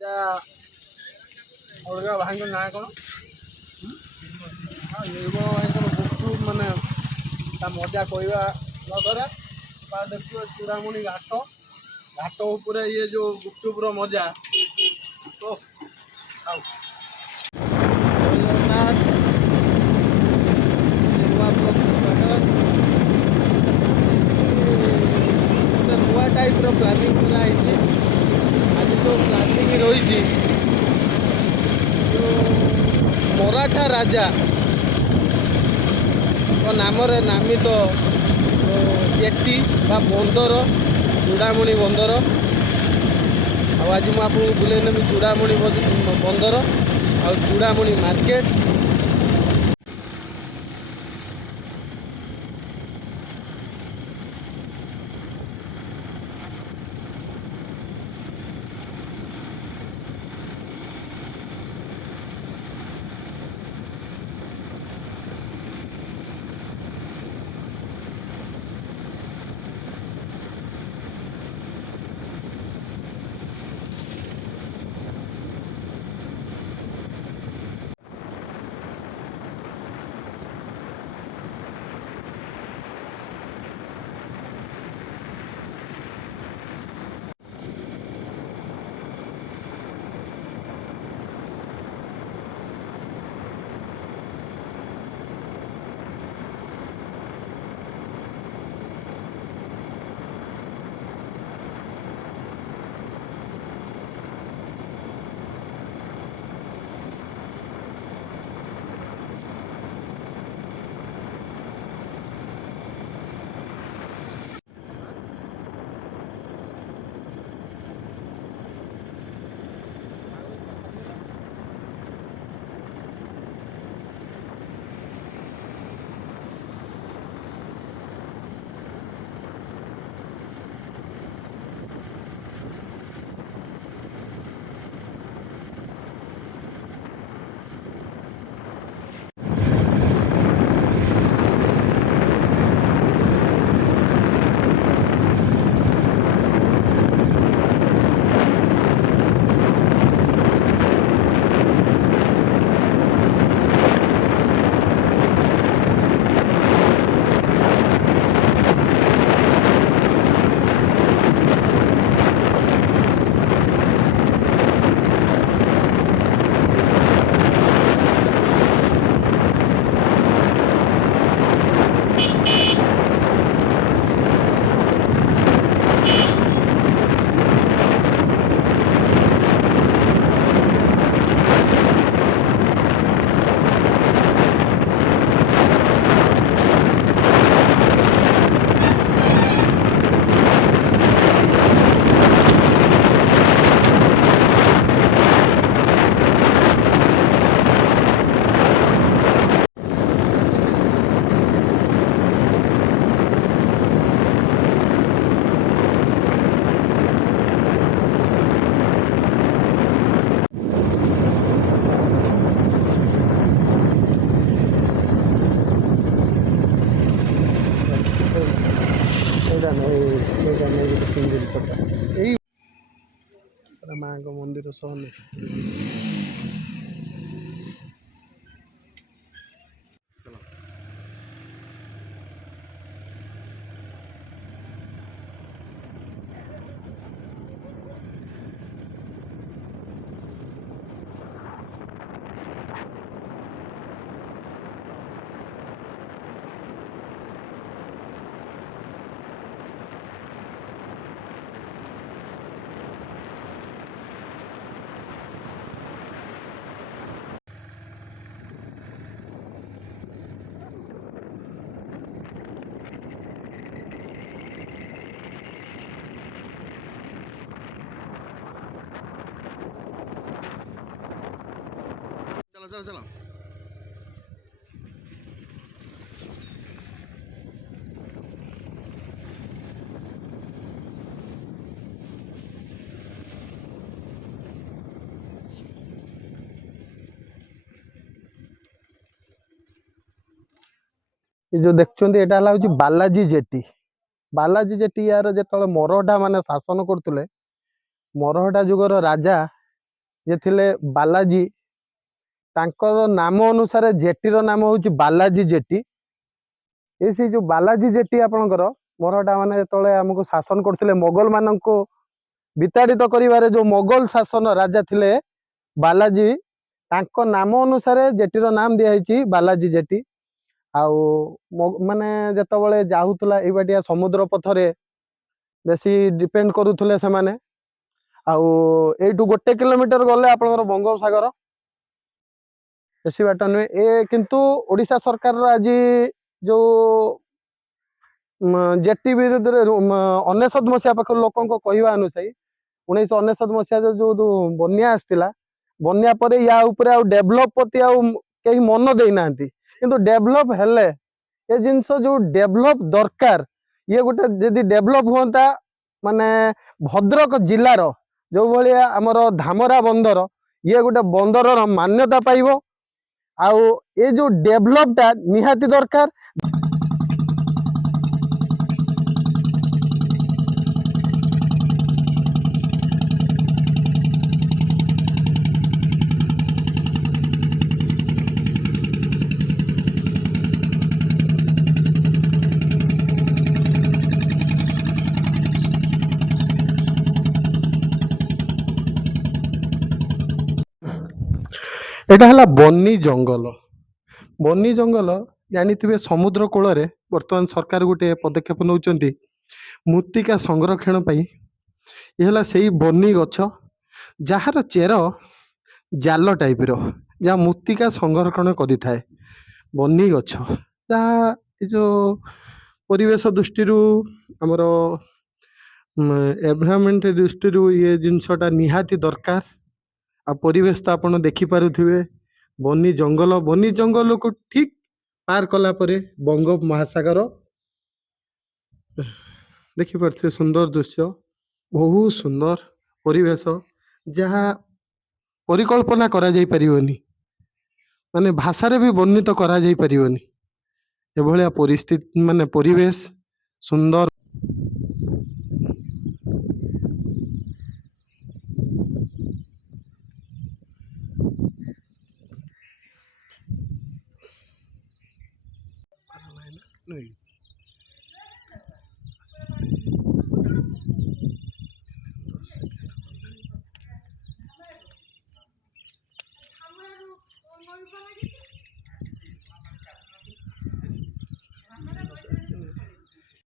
ଅଲଗା ଭାଇଙ୍କ ନାଁ କ'ଣ? ନିର୍ମଳ ଭାଇଙ୍କର ଗୁପଚୁପ ମାନେ ତା ମଜା କହିବା ନଦରେ। ବା ଦେଖିବ ଚୂଡ଼ାମୁଣି ଘାଟ ଉପରେ ଇଏ ଯେଉଁ ଗୁପଚୁପର ମଜା ତ ଆଉ ନୂଆ ଟାଇପ୍ର ପ୍ଲାନିଂ କରାହେଇଛି। ଆଜି ଯେଉଁ ପ୍ଲାନିଂ ରହିଛି ମରାଠା ରାଜା ନାମରେ ନାମିତ ଜେଟି ବା ବନ୍ଦର ଚୂଡ଼ାମୁଣି ବନ୍ଦର। ଆଉ ଆଜି ମୁଁ ଆପଣଙ୍କୁ ବୁଲେଇ ନେବି ଚୂଡ଼ାମୁଣି ବନ୍ଦର ଆଉ ଚୂଡ଼ାମୁଣି ମାର୍କେଟ। ଏଇ ମାଙ୍କ ମନ୍ଦିର ସହ चलो चलो चलो। ये जो देखुंत यहाँ हूँ बालाजी जेटी। बालाजी जेटी यार जो मरहटा माने शासन करते मरहटा जुगर राजा ଯେ ଥିଲେ ବାଲାଜୀ, ତାଙ୍କର ନାମ ଅନୁସାରେ ଜେଟିର ନାମ ହେଉଛି ବାଲାଜୀ ଜେଟି। ଏ ସେଇ ଯୋଉ ବାଲାଜୀ ଜେଟି ଆପଣଙ୍କର ମରହଟା ମାନେ ଯେତେବେଳେ ଆମକୁ ଶାସନ କରୁଥିଲେ ମୋଗଲ ମାନଙ୍କୁ ବିତାଡ଼ିତ କରିବାରେ ଯୋଉ ମୋଗଲ ଶାସନ ରାଜା ଥିଲେ ବାଲାଜୀ, ତାଙ୍କ ନାମ ଅନୁସାରେ ଜେଟିର ନାମ ଦିଆହେଇଛି ବାଲାଜୀ ଜେଟି। ଆଉ ମାନେ ଯେତେବେଳେ ଯାଉଥିଲା ଏଇ ବାଟିଆ ସମୁଦ୍ର ପଥରେ ବେଶୀ ଡିପେଣ୍ଡ କରୁଥିଲେ ସେମାନେ। ଆଉ ଏଇଠୁ 1 କିଲୋମିଟର ଗଲେ ଆପଣଙ୍କର ବଙ୍ଗୋପସାଗର, ବେଶୀ ବାଟ ନୁହେଁ। ଏ କିନ୍ତୁ ଓଡ଼ିଶା ସରକାରର ଆଜି ଯୋଉ ଜେଟି ବିରୁଦ୍ଧରେ 1999 ମସିହା ପାଖରୁ ଲୋକଙ୍କ କହିବା ଅନୁସାରେ 1999 ମସିହା ଯୋଉ ବନ୍ୟା ଆସିଥିଲା, ବନ୍ୟା ପରେ ୟା ଉପରେ ଆଉ ଡେଭଲପ ପ୍ରତି ଆଉ କେହି ମନ ଦେଇନାହାନ୍ତି। କିନ୍ତୁ ଡେଭଲପ ହେଲେ ଏ ଜିନିଷ ଯୋଉ ଡେଭଲପ ଦରକାର, ଇଏ ଗୋଟେ ଯଦି ଡେଭଲପ ହୁଅନ୍ତା ମାନେ ଭଦ୍ରକ ଜିଲ୍ଲାର ଯୋଉ ଭଳିଆ ଆମର ଧାମରା ବନ୍ଦର, ଇଏ ଗୋଟେ ବନ୍ଦରର ମାନ୍ୟତା ପାଇବ। ଆଉ ଏ ଯୋଉ ଡେଭଲପଟା ନିହାତି ଦରକାର। এটা ହେଲା ବନି ଜଙ୍ଗଲ। ବନି ଜଙ୍ଗଲ ଜାଣିଥିବେ ସମୁଦ୍ର କୂଳରେ ବର୍ତ୍ତମାନ ସରକାର ଗୋଟେ ପଦକ୍ଷେପ ନେଉଛନ୍ତି ମୃତ୍ତିକା ସଂରକ୍ଷଣ ପାଇଁ। ଏ ହେଲା ସେଇ ବନି ଗଛ ଯାହାର ଚେର ଜାଲ ଟାଇପର, ଯାହା ମୃତ୍ତିକା ସଂରକ୍ଷଣ କରିଥାଏ। ବନି ଗଛ ଯାହା ଏ ଯୋଉ ପରିବେଶ ଦୃଷ୍ଟିରୁ ଆମର ଏନଭାୟରମେଣ୍ଟ ଦୃଷ୍ଟିରୁ ଇଏ ଜିନିଷଟା ନିହାତି ଦରକାର। ଆଉ ପରିବେଶ ତ ଆପଣ ଦେଖିପାରୁଥିବେ ବନି ଜଙ୍ଗଲକୁ ଠିକ ପାର କଲା ପରେ ବଙ୍ଗୋପ ମହାସାଗର ଦେଖିପାରୁଥିବେ। ସୁନ୍ଦର ଦୃଶ୍ୟ, ବହୁତ ସୁନ୍ଦର ପରିବେଶ, ଯାହା ପରିକଳ୍ପନା କରାଯାଇ ପାରିବନି, ମାନେ ଭାଷାରେ ବି ବର୍ଣ୍ଣିତ କରାଯାଇ ପାରିବନି। ଏଭଳିଆ ପରିସ୍ଥିତି ମାନେ ପରିବେଶ ସୁନ୍ଦର।